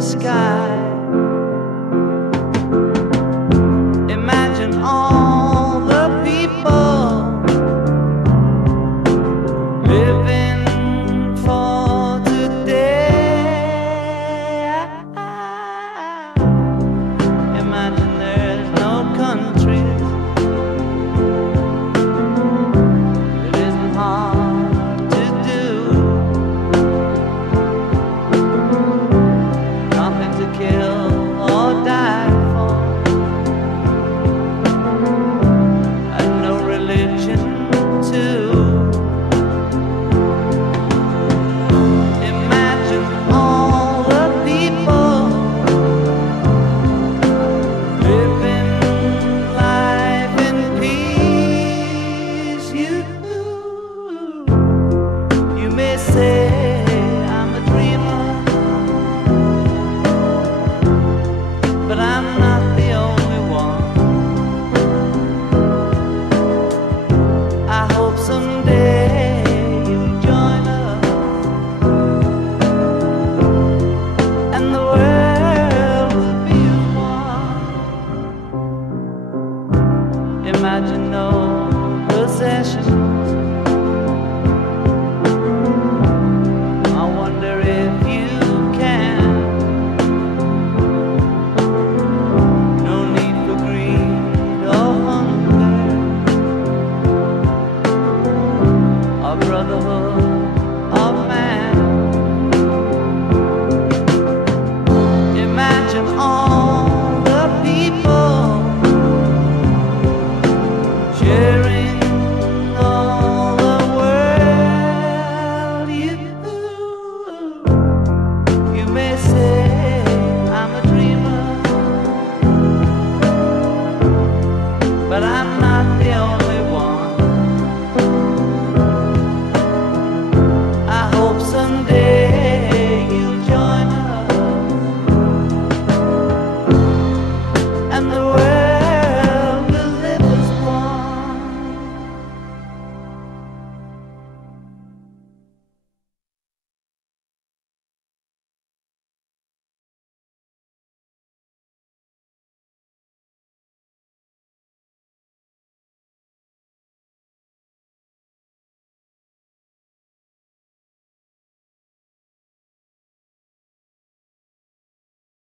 the sky. Imagine all the people living for today. Imagine there's no countries. It isn't hard to do. Nothing to kill or die for, and no religion too. Imagine all the people living life in peace. You may say I'm a dreamer, but I'm not the only one. I hope someday you'll join us, and the world will be as one. Imagine no possessions. I wonder if you can. No need for greed or hunger, or brotherhood